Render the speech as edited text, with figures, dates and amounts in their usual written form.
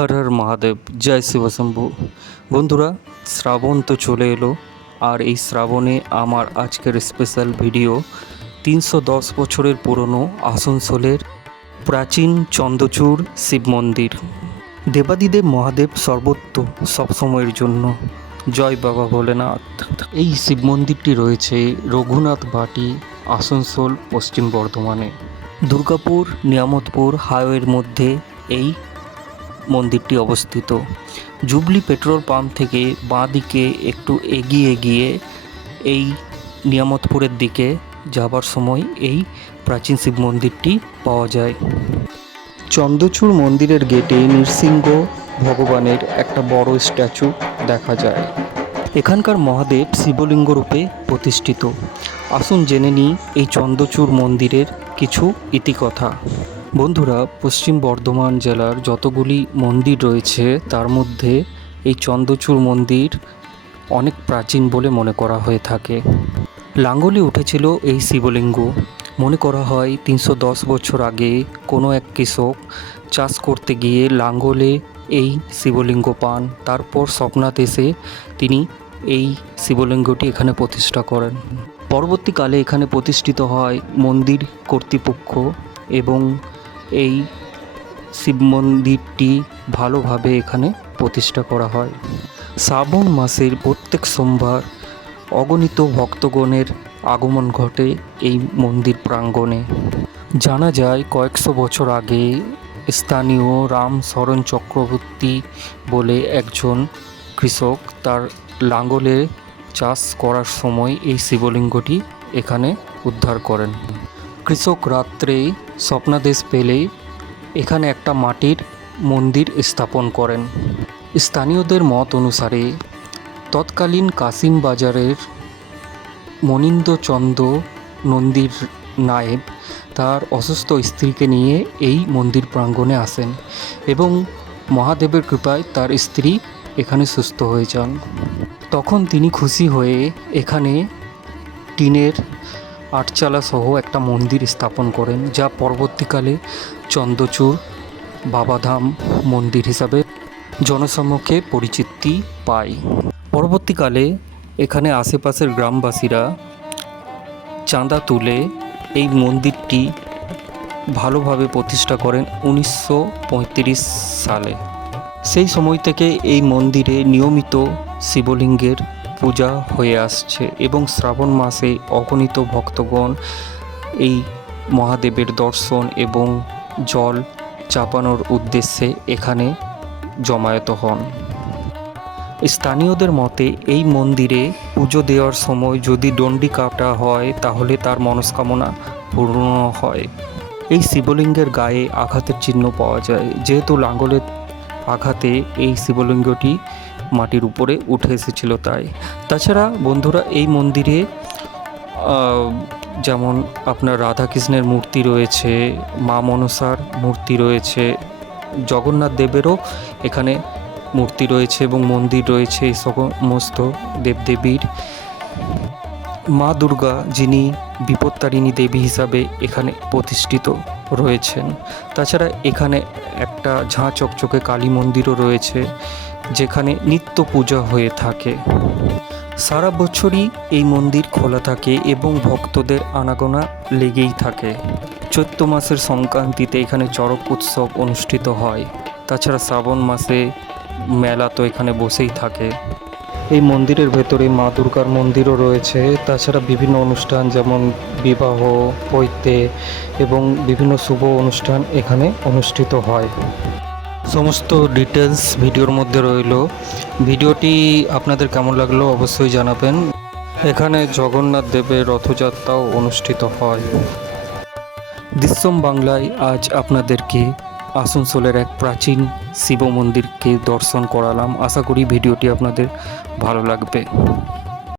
হর হর মহাদেব, জয় শিবশম্ভু। বন্ধুরা, শ্রাবণ তো চলে এলো, আর এই শ্রাবণে আমার আজকের স্পেশাল ভিডিও 310 বছরের পুরনো আসানসোলের প্রাচীন চন্দ্রচূড় শিব মন্দির। দেবাদিদেব মহাদেব সর্বত্র সবসময়ের জন্য, জয় বাবা ভোলেনাথ। এই শিব মন্দিরটি রয়েছে রঘুনাথ বাটি, আসানসোল, পশ্চিম বর্ধমানে। দুর্গাপুর নিয়ামতপুর হাইওয়ের মধ্যে এই মন্দিরটি অবস্থিত। জুবলি পেট্রোল পাম্প থেকে বাঁ দিকে একটু এগিয়ে গিয়ে এই নিয়ামতপুরের দিকে যাবার সময় এই প্রাচীন শিব মন্দিরটি পাওয়া যায়। চন্দ্রচূড় মন্দিরের গেটে নৃসিংহ ভগবানের একটা বড় স্ট্যাচু দেখা যায়। এখানকার মহাদেব শিবলিঙ্গ রূপে প্রতিষ্ঠিত। আসুন জেনে নিই এই চন্দ্রচূড় মন্দিরের কিছু ইতিকথা। বন্ধুরা, পশ্চিম বর্ধমান জেলার যতগুলি মন্দির রয়েছে তার মধ্যে এই চন্দ্রচূড় মন্দির অনেক প্রাচীন বলে মনে করা হয়ে থাকে। লাঙ্গলে উঠেছিল এই শিবলিঙ্গ। মনে করা হয় 310 বছর আগে কোনো এক কৃষক চাষ করতে গিয়ে লাঙ্গলে এই শিবলিঙ্গ পান। তারপর স্বপ্নাদেশে তিনি এই শিবলিঙ্গটি এখানে প্রতিষ্ঠা করেন। পরবর্তীকালে এখানে প্রতিষ্ঠিত হয় মন্দির কর্তৃপক্ষ এবং এই শিব মন্দিরটি ভালোভাবে এখানে প্রতিষ্ঠা করা হয়। শ্রাবণ মাসের প্রত্যেক সোমবার অগণিত ভক্তগণের আগমন ঘটে এই মন্দির প্রাঙ্গণে। জানা যায় কয়েকশো বছর আগে স্থানীয় রামশরণ চক্রবর্তী বলে একজন কৃষক তার লাঙ্গলে চাষ করার সময় এই শিবলিঙ্গটি এখানে উদ্ধার করেন। কৃষক রাত্রে স্বপ্নাদেশ পেলে এখানে একটা মাটির মন্দির স্থাপন করেন। স্থানীয়দের মত অনুসারে তৎকালীন কাশিম বাজারের মনীন্দ্রচন্দ্র নন্দীর নায়েব তার অসুস্থ স্ত্রীকে নিয়ে এই মন্দির প্রাঙ্গণে আসেন এবং মহাদেবের কৃপায় তার স্ত্রী এখানে সুস্থ হয়ে যান। তখন তিনি খুশি হয়ে এখানে টিনের আটচালা সহ একটা মন্দির স্থাপন করেন, যা পরবর্তীকালে চন্দ্রচূড় বাবাধাম মন্দির হিসাবে জনসমক্ষে পরিচিতি পায়। পরবর্তীকালে এখানে আশেপাশের গ্রামবাসীরা চাঁদা তুলে এই মন্দিরটি ভালোভাবে প্রতিষ্ঠা করেন 1935 সালে। সেই সময় থেকে এই মন্দিরে নিয়মিত শিবলিঙ্গের পূজা হয়ে আসছে এবং শ্রাবণ মাসে অগণিত ভক্তগণ এই মহাদেবের দর্শন এবং জল চাপানোর উদ্দেশ্যে এখানে জমায়েত হন। স্থানীয়দের মতে এই মন্দিরে পুজো দেওয়ার সময় যদি ডন্ডি কাটা হয় তাহলে তার মনস্কামনা পূর্ণ হয়। এই শিবলিঙ্গের গায়ে আঘাতের চিহ্ন পাওয়া যায়, যেহেতু লাঙ্গলের আঘাতে এই শিবলিঙ্গটি মাটির উপরে উঠে এসেছিল তাই। তাছাড়া বন্ধুরা, এই মন্দিরে যেমন আপনার রাধাকৃষ্ণের মূর্তি রয়েছে, মা মনসার মূর্তি রয়েছে, জগন্নাথ দেবেরও এখানে মূর্তি রয়েছে এবং মন্দির রয়েছে। এই সমস্ত দেবদেবীর মা দুর্গা, যিনি বিপত্তারিণী দেবী হিসাবে এখানে প্রতিষ্ঠিত রয়েছেন। তাছাড়া এখানে একটা ঝাঁ চকচকে কালী মন্দিরও রয়েছে, যেখানে নিত্য পূজা হয়ে থাকে। সারা বছরই এই মন্দির খোলা থাকে এবং ভক্তদের আনাগোনা লেগেই থাকে। চৈত্র মাসের সংক্রান্তিতে এখানে চড়ক উৎসব অনুষ্ঠিত হয়। তাছাড়া শ্রাবণ মাসে মেলা তো এখানে বসেই থাকে। এই মন্দিরের ভেতরে মা দুর্গার মন্দিরও রয়েছে। তাছাড়া বিভিন্ন অনুষ্ঠান যেমন বিবাহ, পৈতে এবং বিভিন্ন শুভ অনুষ্ঠান এখানে অনুষ্ঠিত হয়। সমস্ত ডিটেলস ভিডিওর মধ্যে রইল। ভিডিওটি আপনাদের কেমন লাগলো অবশ্যই জানাবেন। এখানে জগন্নাথ দেবের রথযাত্রাও অনুষ্ঠিত হয়। দৃশ্যম বাংলায় আজ আপনাদেরকে আসানসোলের এক প্রাচীন শিব মন্দিরকে দর্শন করালাম। আশা করি ভিডিওটি আপনাদের ভালো লাগবে।